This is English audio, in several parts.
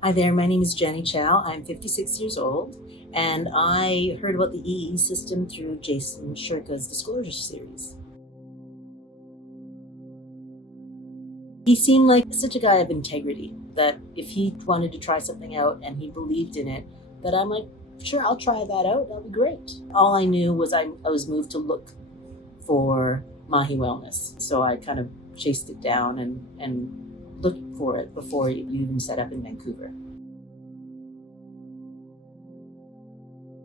Hi there, my name is Jannie Chow. I'm 56 years old, and I heard about the EE system through Jason Shurka's Disclosure series. He seemed like such a guy of integrity that if he wanted to try something out and he believed in it, that I'm like, sure, I'll try that out. That'll be great. All I knew was I was moved to look for Maahi Wellness. So I kind of chased it down and looked for it before you even set up in Vancouver.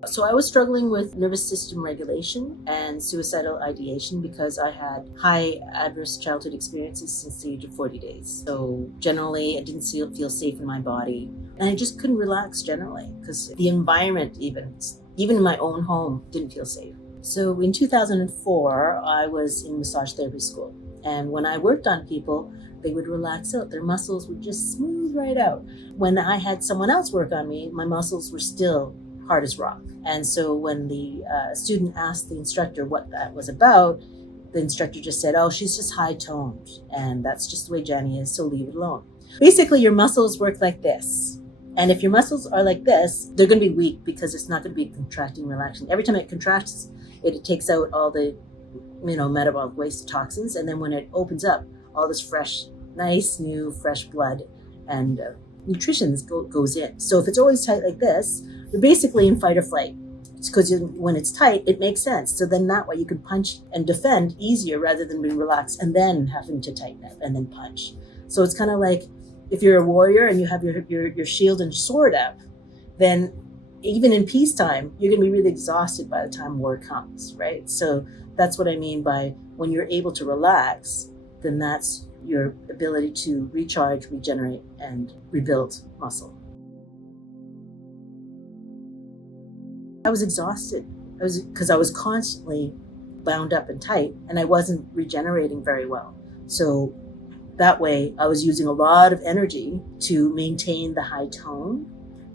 So I was struggling with nervous system regulation and suicidal ideation because I had high adverse childhood experiences since the age of 40 days. So generally, I didn't feel safe in my body, and I just couldn't relax generally because the environment, even in my own home, didn't feel safe. So in 2004, I was in massage therapy school, and when I worked on people, they would relax out. Their muscles would just smooth right out. When I had someone else work on me, my muscles were still hard as rock. And so when the student asked the instructor what that was about, the instructor just said, oh, she's just high toned. And that's just the way Jannie is, so leave it alone. Basically, your muscles work like this. And if your muscles are like this, they're going to be weak because it's not going to be contracting, relaxing. Every time it contracts, it takes out all the metabolic waste toxins. And then when it opens up, all this fresh, nice, new, fresh blood and nutrition goes in. So if it's always tight like this, you're basically in fight or flight. It's because when it's tight, it makes sense. So then that way you can punch and defend easier rather than being relaxed and then having to tighten it and then punch. So it's kind of like if you're a warrior and you have your shield and sword up, then even in peacetime, you're going to be really exhausted by the time war comes, right? So that's what I mean by when you're able to relax, then that's your ability to recharge, regenerate, and rebuild muscle. I was exhausted. Because I was constantly bound up and tight, and I wasn't regenerating very well. So that way, I was using a lot of energy to maintain the high tone,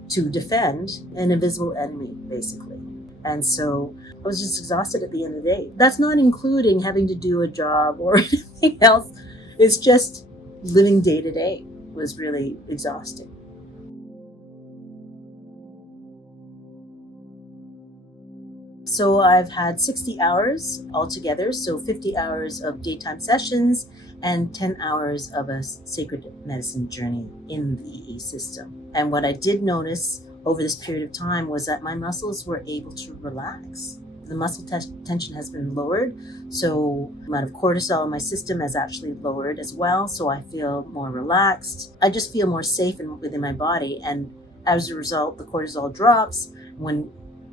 to defend an invisible enemy, basically. And so I was just exhausted at the end of the day. That's not including having to do a job or anything else. It's just living day to day was really exhausting. So I've had 60 hours altogether, so 50 hours of daytime sessions and 10 hours of a sacred medicine journey in the EE system. And what I did notice over this period of time was that my muscles were able to relax. The muscle tension has been lowered, so the amount of cortisol in my system has actually lowered as well, so I feel more relaxed. I just feel more safe within my body, and as a result, the cortisol drops. When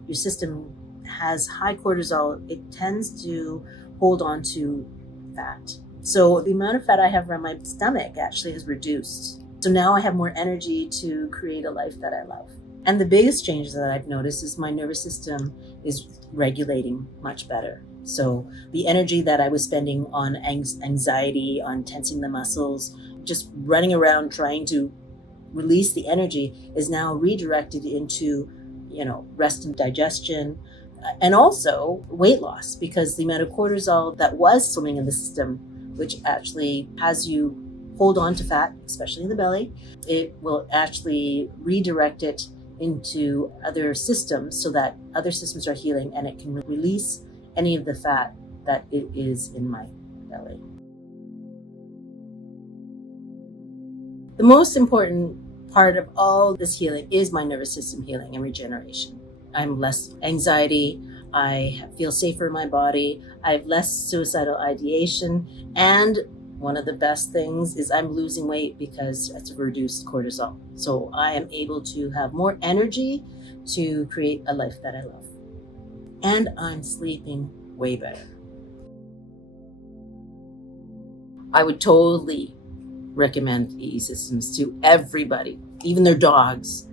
your system has high cortisol, it tends to hold on to fat. So the amount of fat I have around my stomach actually has reduced. So now I have more energy to create a life that I love. And the biggest changes that I've noticed is my nervous system is regulating much better. So the energy that I was spending on anxiety, on tensing the muscles, just running around trying to release the energy is now redirected into, rest and digestion, and also weight loss, because the amount of cortisol that was swimming in the system, which actually has you hold on to fat, especially in the belly, it will actually redirect it into other systems so that other systems are healing and it can release any of the fat that it is in my belly. The most important part of all this healing is my nervous system healing and regeneration. I'm less anxiety, I feel safer in my body, I have less suicidal ideation, and one of the best things is I'm losing weight because it's reduced cortisol. So I am able to have more energy to create a life that I love. And I'm sleeping way better. I would totally recommend EESystem to everybody, even their dogs,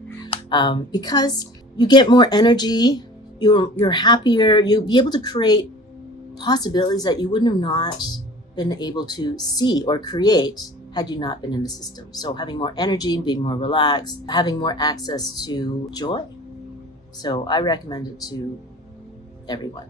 because you get more energy, you're happier, you'll be able to create possibilities that you wouldn't have not been able to see or create had you not been in the system. So having more energy, being more relaxed, having more access to joy. So I recommend it to everyone.